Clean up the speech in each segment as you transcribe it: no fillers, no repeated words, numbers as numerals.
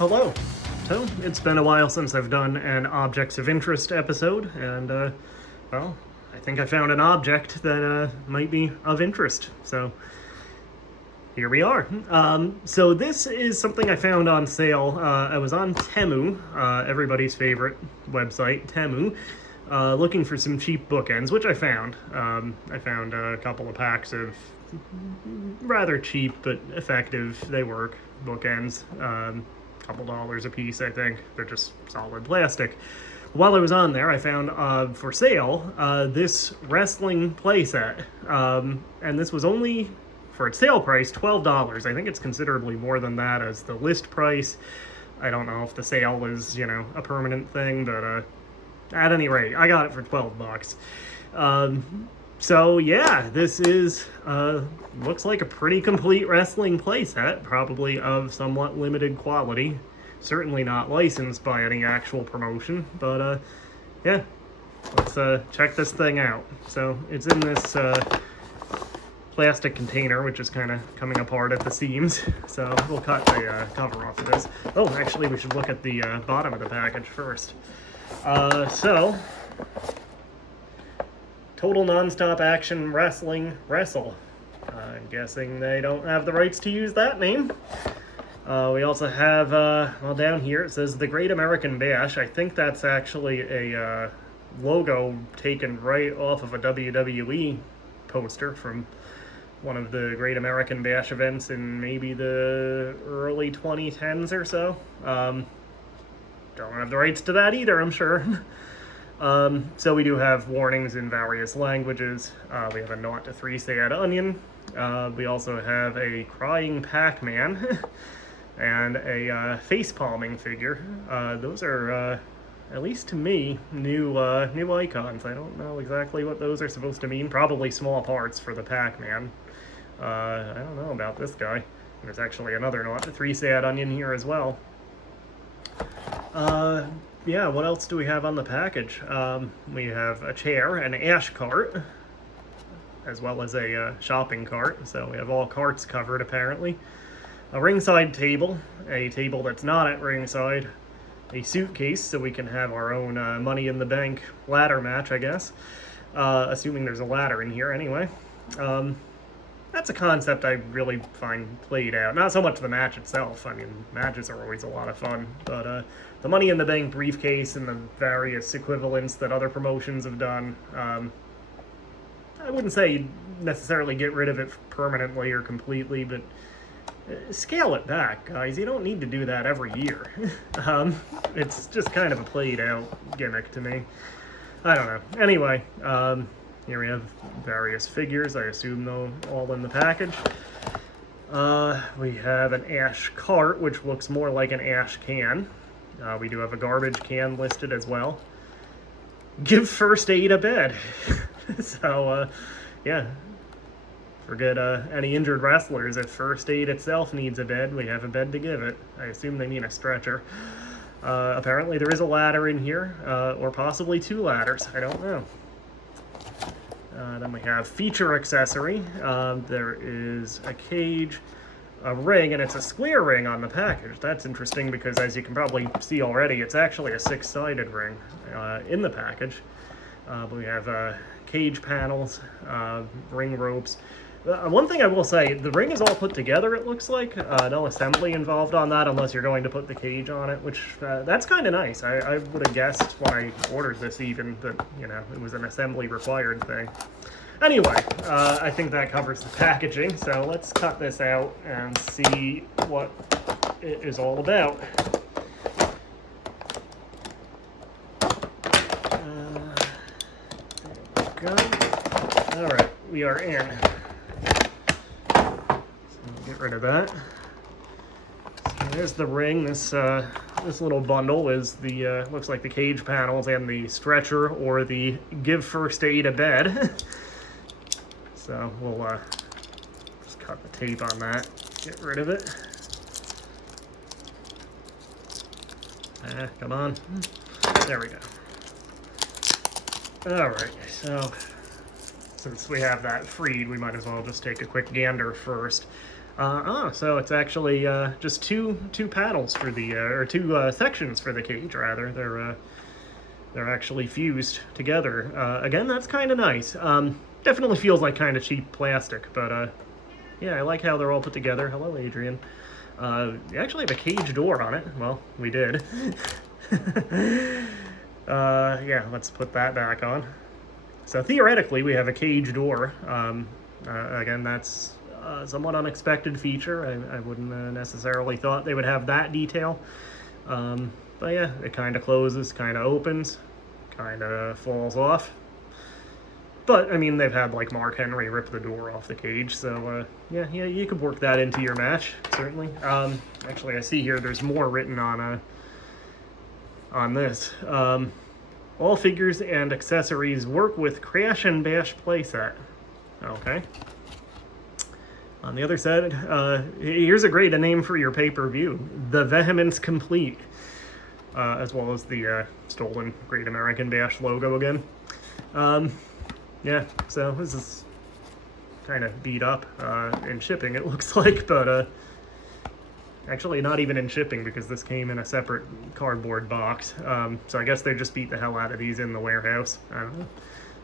Hello. So, it's been a while since I've done an Objects of Interest episode, and, well, I think I found an object that might be of interest. So, here we are. So this is something I found on sale. I was on Temu, everybody's favorite website, Temu, looking for some cheap bookends, which I found. I found a couple of packs of rather cheap but effective, they work, bookends. Couple dollars a piece, I think. They're just solid plastic. While I was on there, I found for sale this wrestling playset, and this was only, for its sale price, $12. I think it's considerably more than that as the list price. I don't know if the sale is, you know, a permanent thing, but at any rate, I got it for 12 bucks. So yeah, this is, looks like a pretty complete wrestling playset, probably of somewhat limited quality. Certainly not licensed by any actual promotion, but yeah, let's check this thing out. So it's in this plastic container, which is kind of coming apart at the seams. So we'll cut the cover off of this. Oh, actually, we should look at the bottom of the package first. So, Total Nonstop Action Wrestling Wrestle. I'm guessing they don't have the rights to use that name. We also have, well, down here it says The Great American Bash. I think that's actually a logo taken right off of a WWE poster from one of the Great American Bash events in maybe the early 2010s or so. Don't have the rights to that either, I'm sure. So we do have warnings in various languages. We have a 0 to 3 sad onion. We also have a crying Pac-Man and a face-palming figure. Those are, at least to me, new icons. I don't know exactly what those are supposed to mean. Probably small parts for the Pac-Man. I don't know about this guy. There's actually another 0 to 3 sad onion here as well. Yeah, what else do we have on the package? We have a chair, an ash cart, as well as a shopping cart. So we have all carts covered, apparently. A ringside table, a table that's not at ringside, a suitcase so we can have our own Money in the Bank ladder match, I guess. Assuming there's a ladder in here anyway. That's a concept I really find played out. Not so much the match itself. I mean, matches are always a lot of fun. But the Money in the Bank briefcase and the various equivalents that other promotions have done, I wouldn't say you'd necessarily get rid of it permanently or completely, but scale it back, guys. You don't need to do that every year. It's just kind of a played out gimmick to me. I don't know. Anyway, here we have various figures, I assume though all in the package. We have an ash cart, which looks more like an ash can. We do have a garbage can listed as well. Give first aid a bed. So, yeah. Forget any injured wrestlers. If first aid itself needs a bed, we have a bed to give it. I assume they mean a stretcher. Apparently there is a ladder in here, or possibly 2 ladders. I don't know. Then we have feature accessory. There is a cage, a ring, and it's a square ring on the package. That's interesting because, as you can probably see already, it's actually a 6-sided ring in the package. We have cage panels, ring ropes. One thing I will say, the ring is all put together, it looks like. No assembly involved on that unless you're going to put the cage on it, which, that's kind of nice. I would have guessed when I ordered this even that, you know, it was an assembly required thing. Anyway, I think that covers the packaging, so let's cut this out and see what it is all about. There we go. Alright, we are in. Get rid of that. So there's the ring. This little bundle is the looks like the cage panels and the stretcher, or the give first aid a bed. So we'll just cut the tape on that. Get rid of it. Come on. There we go. All right. So since we have that freed, we might as well just take a quick gander first. So it's actually just two paddles for the or two sections for the cage rather. They're actually fused together. Again, that's kind of nice. Definitely feels like kind of cheap plastic, but yeah, I like how they're all put together. Hello, Adrian. You actually have a cage door on it. Well, we did. Yeah, let's put that back on. So theoretically, we have a cage door. Again, that's somewhat unexpected feature. I wouldn't necessarily thought they would have that detail. But yeah, it kind of closes, kind of opens, kind of falls off. But, I mean, they've had, like, Mark Henry rip the door off the cage, so, yeah, you could work that into your match, certainly. Actually, I see here there's more written on this. All figures and accessories work with Crash and Bash playset. Okay. On the other side, here's a great name for your pay-per-view, The Vehemence Complete, as well as the stolen Great American Bash logo again. Yeah, so this is kind of beat up in shipping, it looks like, but actually not even in shipping because this came in a separate cardboard box. So I guess they just beat the hell out of these in the warehouse. I don't know.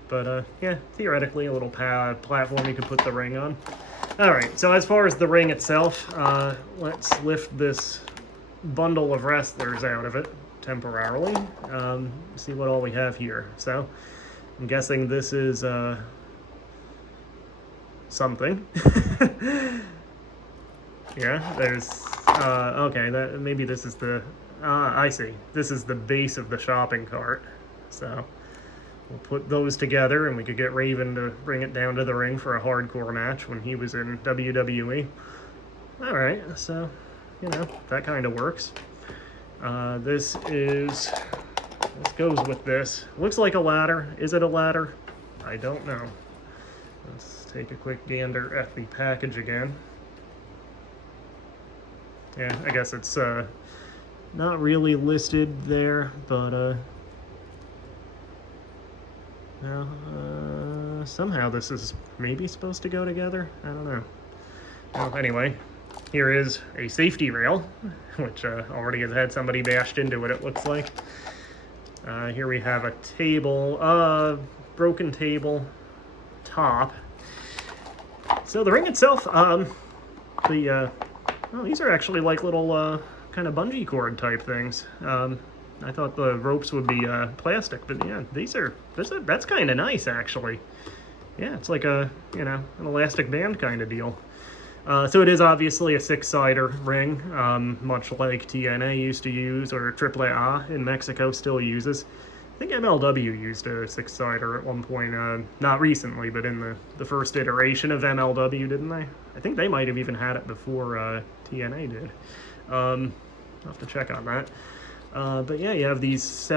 But yeah, theoretically a little platform you could put the ring on. Alright, so as far as the ring itself, let's lift this bundle of wrestlers out of it temporarily. See what all we have here. So I'm guessing this is something. Yeah, there's okay, maybe this is the I see. This is the base of the shopping cart. So we'll put those together and we could get Raven to bring it down to the ring for a hardcore match when he was in WWE. Alright, so you know, that kind of works. This goes with this. Looks like a ladder. Is it a ladder? I don't know. Let's take a quick gander at the package again. Yeah, I guess it's not really listed there, but somehow this is maybe supposed to go together. I don't know. Well, anyway, here is a safety rail, which already has had somebody bashed into it, it looks like. Here we have a table, broken table top. So the ring itself, oh, these are actually like little kind of bungee cord type things. I thought the ropes would be plastic, but yeah, that's kind of nice actually. Yeah, it's like a, you know, an elastic band kind of deal. So it is obviously a six-sider ring, much like TNA used to use, or AAA in Mexico still uses. I think MLW used a six-sider at one point, not recently, but in the first iteration of MLW, didn't they? I think they might have even had it before TNA did. I'll have to check on that. But yeah, you have these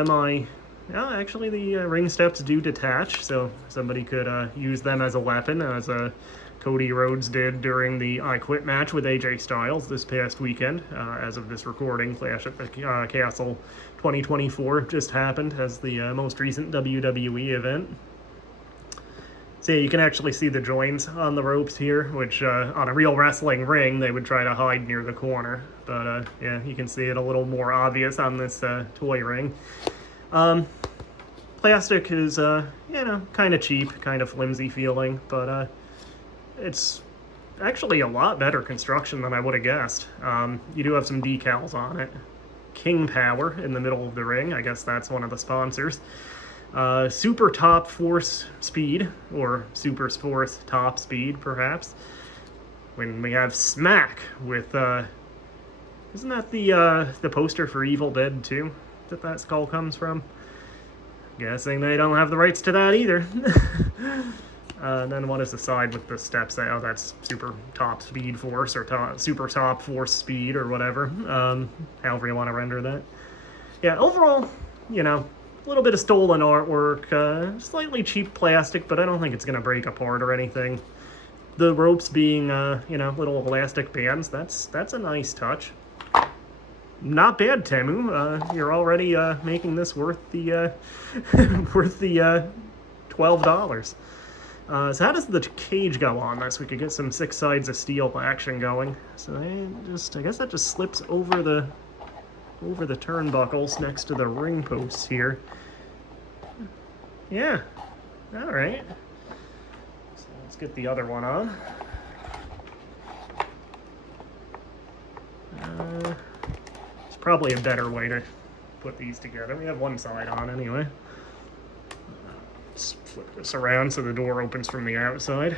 actually the ring steps do detach, so somebody could use them as a weapon, as Cody Rhodes did during the I Quit match with AJ Styles this past weekend. As of this recording, Clash at the Castle 2024 just happened as the most recent WWE event. So yeah, you can actually see the joins on the ropes here, which on a real wrestling ring they would try to hide near the corner. But yeah, you can see it a little more obvious on this toy ring. Plastic is, you know, kind of cheap, kind of flimsy feeling, but it's actually a lot better construction than I would have guessed. You do have some decals on it. King Power in the middle of the ring. I guess that's one of the sponsors. Super Top Force Speed, or Super Force Top Speed, perhaps. When we have Smack with, isn't that the poster for Evil Dead 2 that skull comes from? Guessing they don't have the rights to that either. And then what is the side with the steps? Oh, that's Super Top Speed Force, or Super Top Force Speed, or whatever. However you want to render that. Yeah, overall, you know, a little bit of stolen artwork, slightly cheap plastic, but I don't think it's going to break apart or anything. The ropes being, you know, little elastic bands, that's a nice touch. Not bad, Temu. You're already making this worth the $12. So how does the cage go on this? We could get some 6 sides of steel action going. So I guess that just slips over the turnbuckles next to the ring posts here. Yeah, all right. So let's get the other one on. It's probably a better way to put these together. We have one side on anyway. Let's flip this around so the door opens from the outside.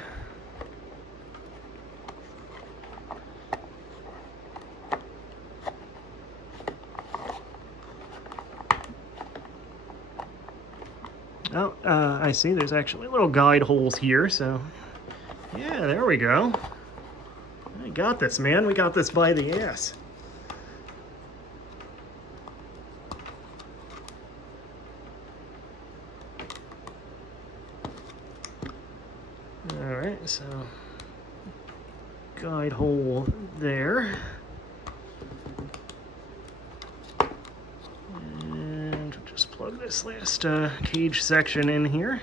Oh, I see there's actually little guide holes here, so yeah, there we go. I got this, man. We got this by the ass. Alright, so guide hole there. And we'll just plug this last cage section in here.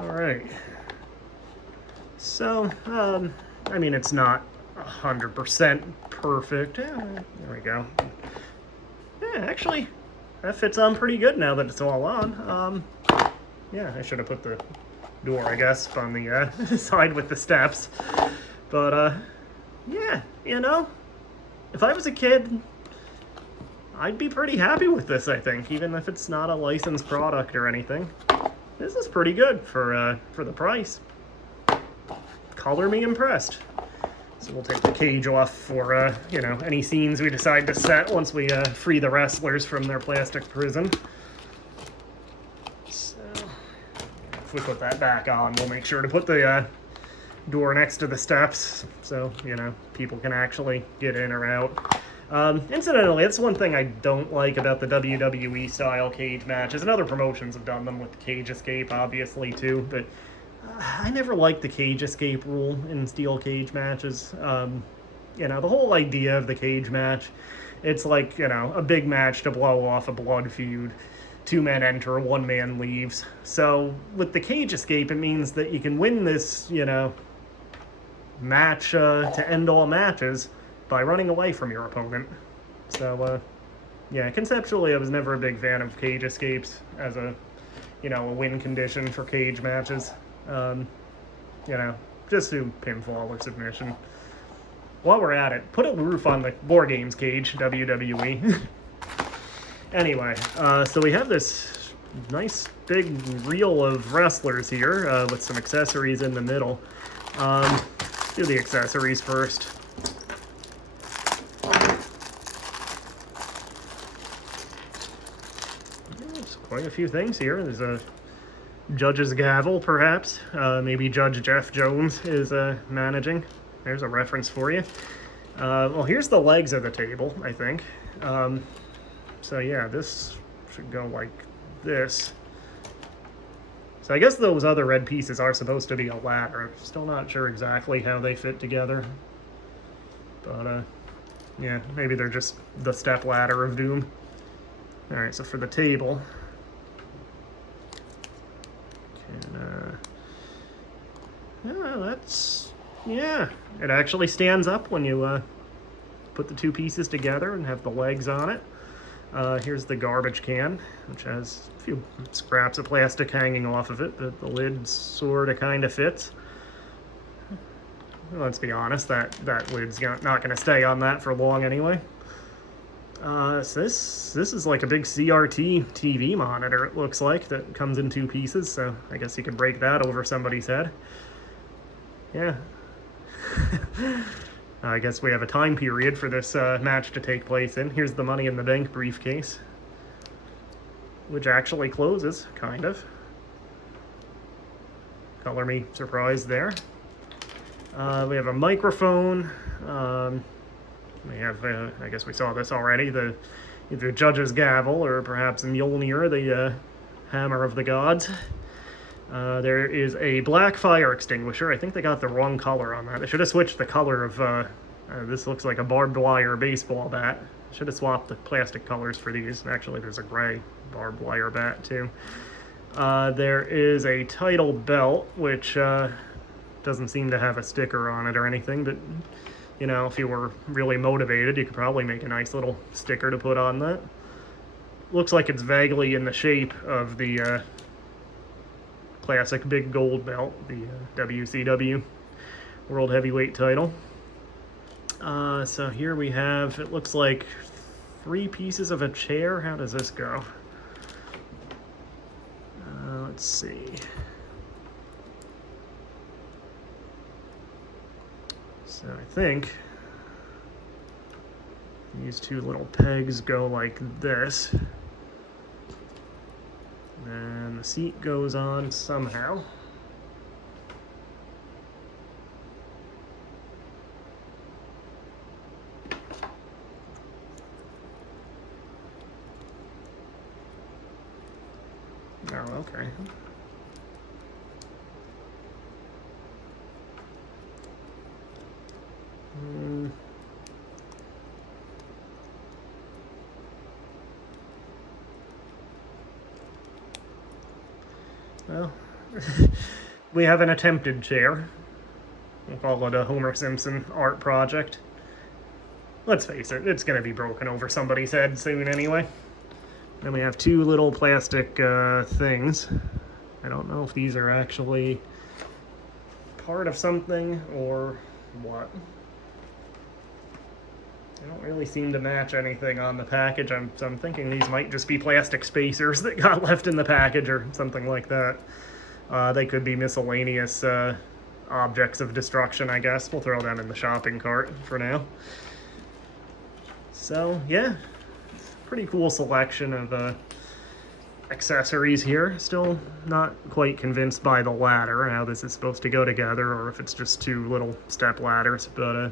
Alright. So, I mean, it's not 100% perfect. There we go. Yeah, actually, that fits on pretty good now that it's all on. Yeah, I should have put the door, I guess, on the side with the steps. But, yeah, you know, if I was a kid, I'd be pretty happy with this, I think, even if it's not a licensed product or anything. This is pretty good for the price. Color me impressed. So we'll take the cage off for, you know, any scenes we decide to set once we free the wrestlers from their plastic prison. So, if we put that back on, we'll make sure to put the door next to the steps so, you know, people can actually get in or out. Incidentally, that's one thing I don't like about the WWE style cage matches, and other promotions have done them with the cage escape, obviously, too, but I never liked the cage escape rule in steel cage matches. You know, the whole idea of the cage match, it's like, you know, a big match to blow off a blood feud. 2 men enter, 1 man leaves. So with the cage escape, it means that you can win this, you know, match to end all matches by running away from your opponent. So, yeah, conceptually, I was never a big fan of cage escapes as a, you know, a win condition for cage matches. You know, just do pinfall or submission. While we're at it, put a roof on the War Games cage, WWE. Anyway, so we have this nice big reel of wrestlers here with some accessories in the middle. Do the accessories first. There's quite a few things here. There's a judge's gavel, perhaps. Maybe Judge Jeff Jones is managing. There's a reference for you. Well, here's the legs of the table, I think. So yeah, this should go like this. So I guess those other red pieces are supposed to be a ladder. Still not sure exactly how they fit together. But, yeah, maybe they're just the step ladder of doom. Alright, so for the table... yeah, that's... yeah, it actually stands up when you put the 2 pieces together and have the legs on it. Here's the garbage can, which has a few scraps of plastic hanging off of it, but the lid sort of kind of fits. Well, let's be honest, that lid's not going to stay on that for long anyway. So this is like a big CRT TV monitor, it looks like, that comes in 2 pieces, so I guess you can break that over somebody's head. Yeah. I guess we have a time period for this match to take place in. Here's the Money in the Bank briefcase, which actually closes, kind of. Color me surprised there. We have a microphone. We have, I guess we saw this already, either Judge's Gavel or perhaps Mjolnir, the Hammer of the Gods. There is a black fire extinguisher. I think they got the wrong color on that. They should have switched the color of, this looks like a barbed wire baseball bat. Should have swapped the plastic colors for these. Actually, there's a gray barbed wire bat too. There is a title belt, which doesn't seem to have a sticker on it or anything, but you know, if you were really motivated, you could probably make a nice little sticker to put on that. Looks like it's vaguely in the shape of the classic big gold belt, the WCW World Heavyweight title. So here we have, it looks like 3 pieces of a chair. How does this go? Let's see. So I think these 2 little pegs go like this. And the seat goes on somehow. Oh, okay. Well, we have an attempted chair. We'll call it a Homer Simpson art project. Let's face it, it's going to be broken over somebody's head soon anyway. Then we have 2 little plastic things. I don't know if these are actually part of something or what. They don't really seem to match anything on the package. So I'm thinking these might just be plastic spacers that got left in the package or something like that. They could be miscellaneous objects of destruction, I guess. We'll throw them in the shopping cart for now. So, yeah. Pretty cool selection of accessories here. Still not quite convinced by the ladder, how this is supposed to go together, or if it's just 2 little step ladders, but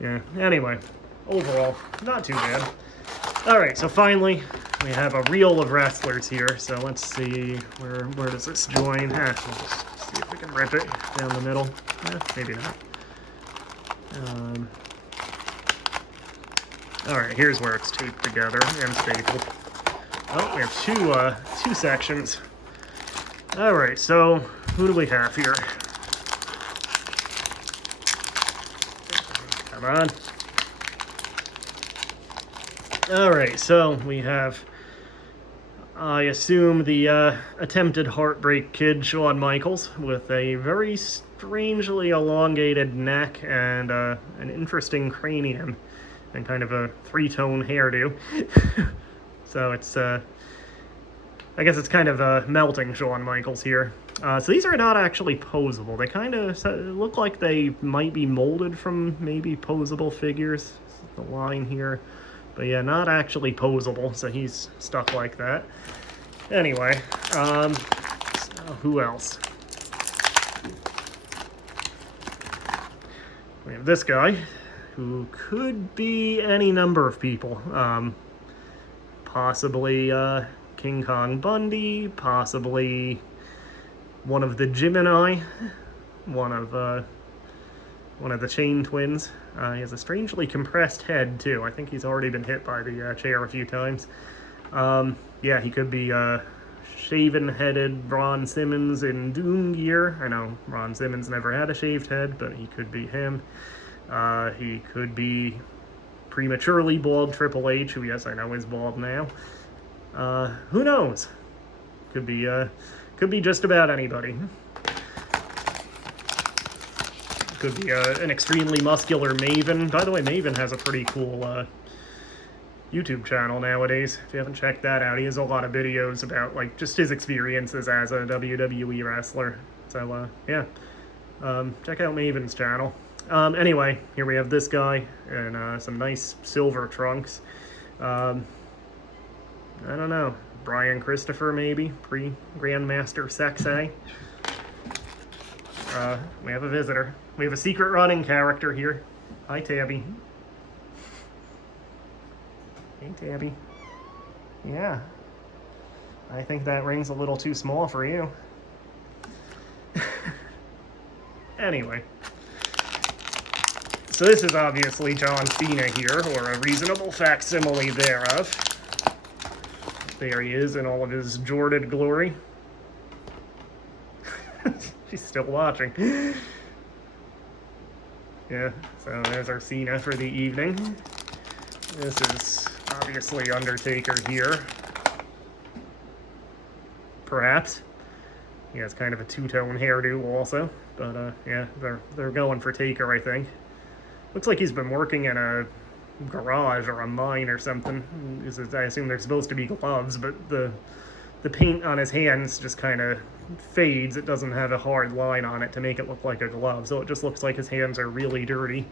yeah, anyway, overall, not too bad. Alright, so finally, we have a reel of wrestlers here, so let's see, where does this join? We'll just see if we can rip it down the middle. Maybe not. Alright, here's where it's taped together and stapled. Oh, we have two sections. Alright, so who do we have here? Come on. Alright, so we have, I assume, the attempted Heartbreak Kid, Shawn Michaels, with a very strangely elongated neck and an interesting cranium. And kind of a 3-tone hairdo. So it's, I guess it's kind of a melting Shawn Michaels here. So these are not actually posable. They kind of look like they might be molded from maybe posable figures. The line here. But yeah, not actually posable, so he's stuck like that. Anyway, so who else? We have this guy, who could be any number of people. Possibly King Kong Bundy, possibly one of the Gemini, one of the Chain Twins. He has a strangely compressed head too. I think he's already been hit by the chair a few times. Yeah, he could be shaven-headed Ron Simmons in Doom gear. I know Ron Simmons never had a shaved head, but he could be him. He could be prematurely bald Triple H, who, yes, I know is bald now. Who knows? Could be just about anybody. Could be an extremely muscular Maven. By the way, Maven has a pretty cool YouTube channel nowadays. If you haven't checked that out, he has a lot of videos about like just his experiences as a WWE wrestler. So yeah, check out Maven's channel. Anyway, here we have this guy and some nice silver trunks. I don't know, Brian Christopher maybe, pre-Grandmaster Sexay. We have a visitor. We have a secret running character here. Hi, Tabby. Hey, Tabby. Yeah. I think that ring's a little too small for you. Anyway. So this is obviously John Cena here, or a reasonable facsimile thereof. There he is in all of his Jordan glory. She's still watching. Yeah, so there's our Cena for the evening. This is obviously Undertaker here. Perhaps. He has kind of a two-tone hairdo also. But yeah, they're going for Taker, I think. Looks like he's been working in a garage or a mine or something. I assume they're supposed to be gloves, but the paint on his hands just kind of fades. It doesn't have a hard line on it to make it look like a glove, so it just looks like his hands are really dirty.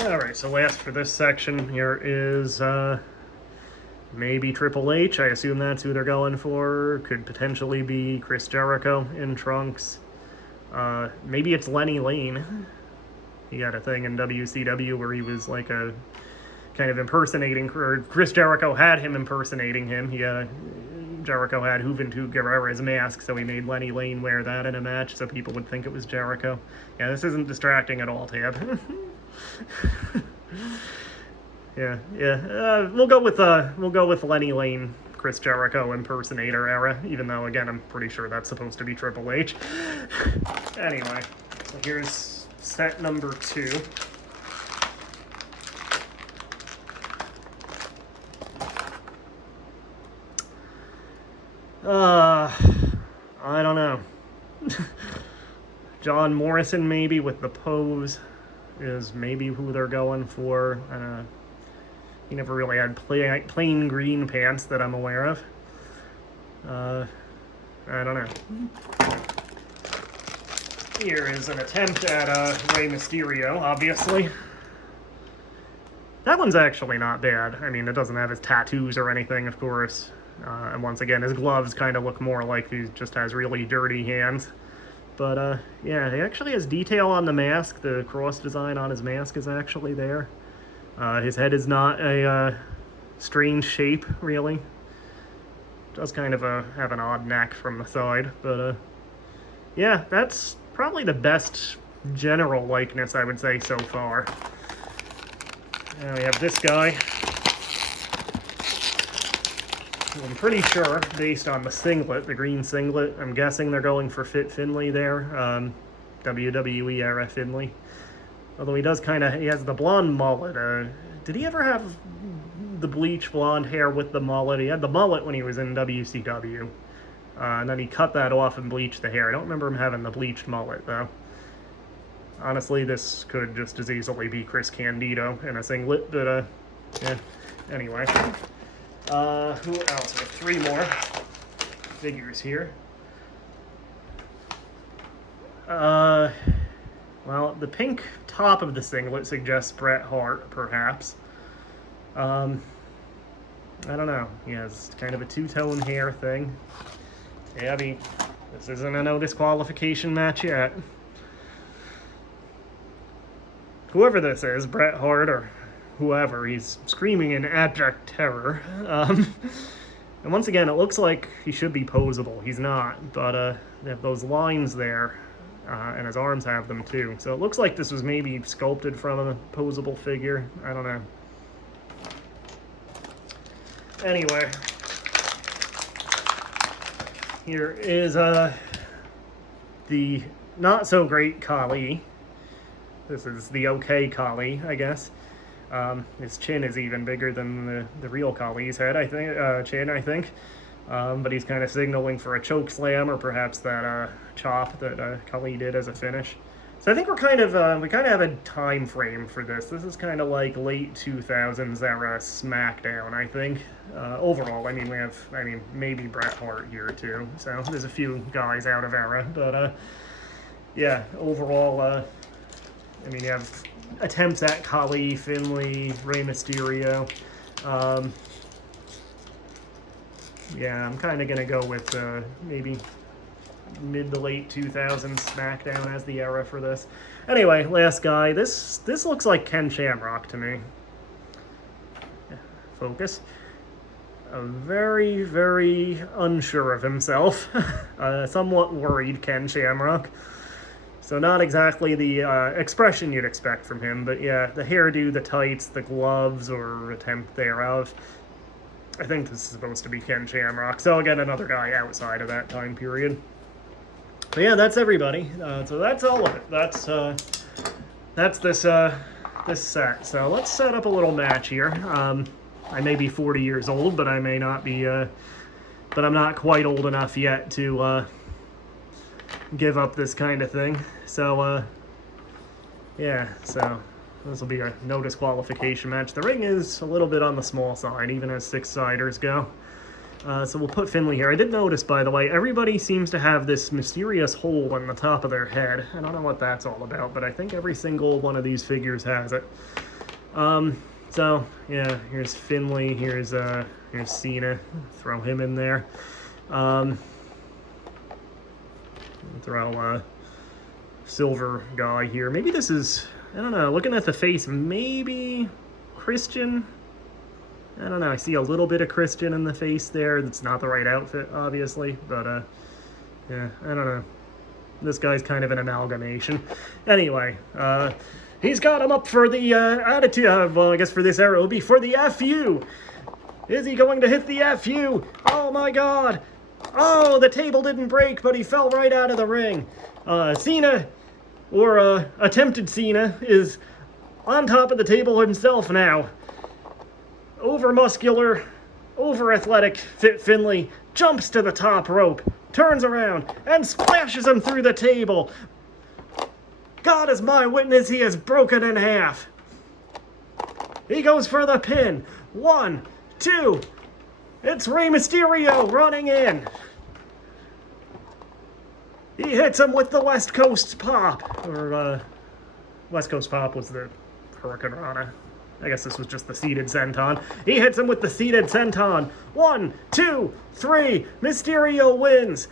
Alright, so last for this section here is maybe Triple H. I assume that's who they're going for. Could potentially be Chris Jericho in trunks. Maybe it's Lenny Lane. He got a thing in WCW where he was like a kind of impersonating, or Chris Jericho had him impersonating him. Jericho had Juventud Guerrera's mask, so he made Lenny Lane wear that in a match so people would think it was Jericho. Yeah, this isn't distracting at all, Tab. Yeah. We'll go with Lenny Lane, Chris Jericho impersonator era, even though, again, I'm pretty sure that's supposed to be Triple H. Anyway, so here's set number 2. I don't know. John Morrison, maybe, with the pose, is maybe who they're going for. He never really had plain green pants that I'm aware of. I don't know. Here is an attempt at Rey Mysterio, obviously. That one's actually not bad. I mean, it doesn't have his tattoos or anything, of course. And once again, his gloves kind of look more like he just has really dirty hands. But, yeah, he actually has detail on the mask. The cross design on his mask is actually there. His head is not a strange shape, really. Does kind of have an odd neck from the side. But, yeah, that's probably the best general likeness, I would say, so far. Now we have this guy. I'm pretty sure, based on the singlet, the green singlet, I'm guessing they're going for Fit Finlay there. WWE era Finlay. Although he has the blonde mullet. Did he ever have the bleach blonde hair with the mullet? He had the mullet when he was in WCW. And then he cut that off and bleached the hair. I don't remember him having the bleached mullet, though. Honestly, this could just as easily be Chris Candido in a singlet, but, yeah. Anyway. Who else? We have 3 more figures here. Well, the pink top of the singlet suggests Bret Hart, perhaps. I don't know. He has kind of a two-tone hair thing. Yeah, this isn't a no disqualification match yet. Whoever this is, Bret Hart or whoever, he's screaming in abject terror. And once again, it looks like he should be posable. He's not, but they have those lines there, and his arms have them too. So it looks like this was maybe sculpted from a posable figure. I don't know. Anyway, here is the not so great Kali. This is the okay Kali, I guess. His chin is even bigger than the real Kali's head, I think. Chin, I think. But he's kind of signaling for a choke slam, or perhaps that chop that Kali did as a finish. So I think we kind of have a time frame for this. This is kind of like late 2000s era SmackDown, I think. Overall, I mean, maybe Bret Hart here too. So there's a few guys out of era, but yeah, overall, I mean, you have attempts at Kali, Finlay, Rey Mysterio. Yeah, I'm kind of going to go with maybe mid to late 2000s SmackDown as the era for this. Anyway, last guy. This looks like Ken Shamrock to me. Focus. Very, very unsure of himself. Somewhat worried Ken Shamrock. So not exactly the expression you'd expect from him, but yeah, the hairdo, the tights, the gloves, or attempt thereof. I think this is supposed to be Ken Shamrock, so again, another guy outside of that time period. But yeah, that's everybody. So that's all of it. That's this set. So let's set up a little match here. I may be 40 years old, but I may not be. But I'm not quite old enough yet to give up this kind of thing. So yeah. So this will be a no disqualification match. The ring is a little bit on the small side, even as 6-siders go. So we'll put Finley here. I did notice, by the way, everybody seems to have this mysterious hole in the top of their head. I don't know what that's all about, but I think every single one of these figures has it. So, yeah, here's Finley. Here's Cena. Throw him in there. Throw Silver guy here. Maybe this is, I don't know, looking at the face, maybe Christian? I don't know, I see a little bit of Christian in the face there. That's not the right outfit, obviously, but, yeah, I don't know. This guy's kind of an amalgamation. Anyway, he's got him up for the, attitude, well, I guess for this era, it'll be for the FU! Is he going to hit the FU? Oh my god! Oh, the table didn't break, but he fell right out of the ring. Cena, or, attempted Cena, is on top of the table himself now. Over-muscular, over-athletic Finley jumps to the top rope, turns around, and splashes him through the table. God is my witness, he is broken in half. He goes for the pin. 1, 2. It's Rey Mysterio running in. He hits him with the West Coast Pop. Or, West Coast Pop was the Hurricane Rana. I guess this was just the seated senton. He hits him with the seated senton. 1, 2, 3. Mysterio wins.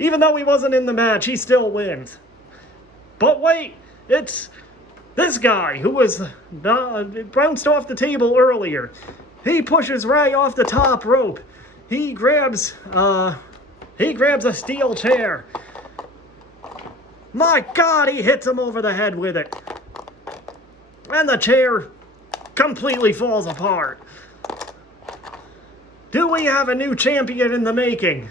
Even though he wasn't in the match, he still wins. But wait, it's this guy who was bounced off the table earlier. He pushes Ray off the top rope. He grabs a steel chair. My God, he hits him over the head with it. And the chair completely falls apart. Do we have a new champion in the making?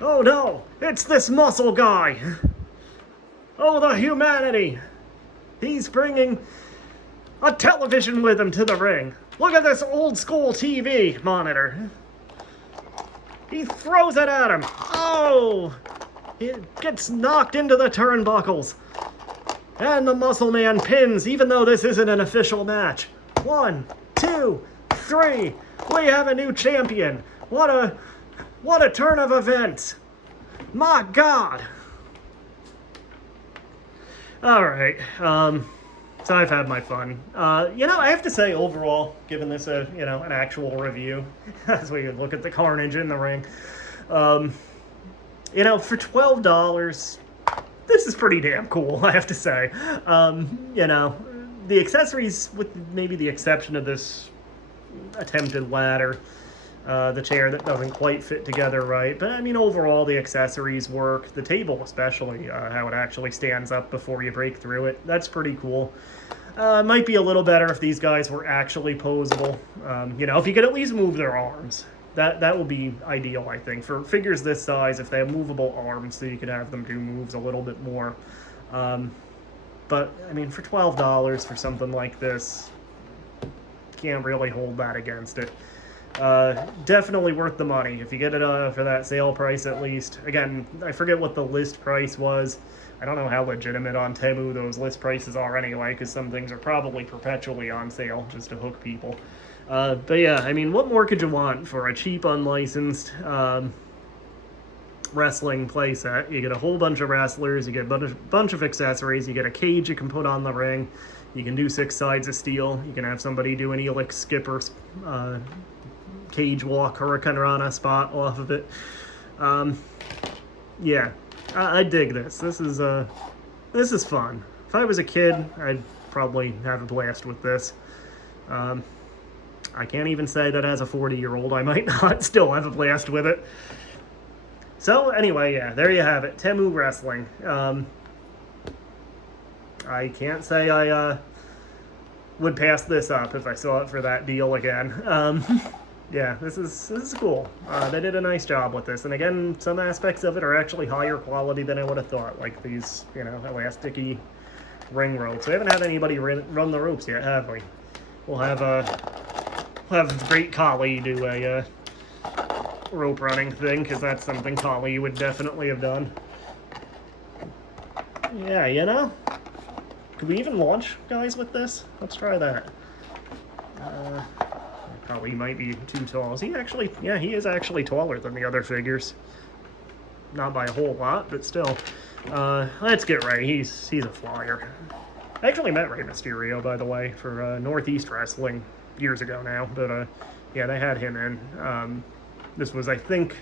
Oh no, it's this muscle guy. Oh, the humanity. He's bringing a television with him to the ring. Look at this old school TV monitor. He throws it at him. Oh! It gets knocked into the turnbuckles. And the Muscle Man pins, even though this isn't an official match. 1, 2, 3. We have a new champion. What a turn of events. My God. All right. So I've had my fun. I have to say overall, given this an actual review, as we look at the carnage in the ring, for $12, this is pretty damn cool, I have to say. The accessories, with maybe the exception of this attempted ladder, the chair that doesn't quite fit together right, but I mean overall the accessories work. The table especially, how it actually stands up before you break through it, that's pretty cool. Might be a little better if these guys were actually posable. If you could at least move their arms. That would be ideal, I think. For figures this size, if they have movable arms, so you could have them do moves a little bit more. But, I mean, for $12 for something like this, can't really hold that against it. Definitely worth the money. If you get it for that sale price at least. Again, I forget what the list price was. I don't know how legitimate on Temu those list prices are anyway, because some things are probably perpetually on sale just to hook people. But yeah, I mean, what more could you want for a cheap, unlicensed wrestling playset? You get a whole bunch of wrestlers, you get a bunch of accessories, you get a cage you can put on the ring, you can do 6 sides of steel, you can have somebody do an Elix skipper cage walk Hurricane Rana spot off of it. Yeah, I dig this. This is fun. If I was a kid, I'd probably have a blast with this. I can't even say that as a 40-year-old I might not still have a blast with it. So anyway, yeah, there you have it. Temu Wrestling. I can't say I would pass this up if I saw it for that deal again. Yeah, this is cool. They did a nice job with this, and again, some aspects of it are actually higher quality than I would have thought, like these, you know, elasticy ring ropes. We haven't had anybody run the ropes yet, have we? We'll have Great Kali do a rope running thing, because that's something Kali would definitely have done. Yeah, you know? Could we even launch guys with this? Let's try that. Probably might be too tall. Is he actually? Yeah, he is actually taller than the other figures. Not by a whole lot, but still. Let's get Ray. He's a flyer. I actually met Rey Mysterio, by the way, for Northeast Wrestling years ago now. But yeah, they had him in. This was, I think,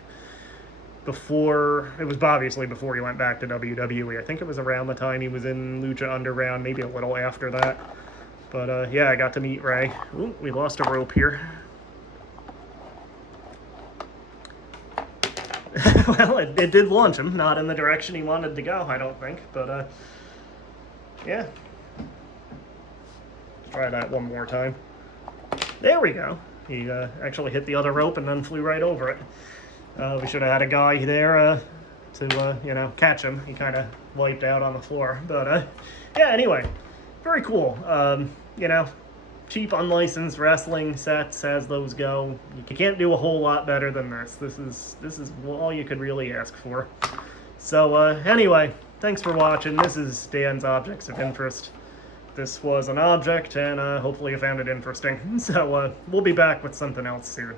before, it was obviously before he went back to WWE. I think it was around the time he was in Lucha Underground, maybe a little after that. But yeah, I got to meet Ray. Ooh, we lost a rope here. Well, it did launch him, not in the direction he wanted to go, I don't think. But yeah. Let's try that one more time. There we go. He actually hit the other rope and then flew right over it. We should have had a guy there to, you know, catch him. He kind of wiped out on the floor. But yeah, anyway, very cool. You know, cheap unlicensed wrestling sets as those go. You can't do a whole lot better than this. This is all you could really ask for. So anyway, thanks for watching. This is Dan's Objects of Interest. This was an object, and hopefully you found it interesting. So we'll be back with something else soon.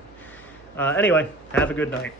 Anyway, have a good night.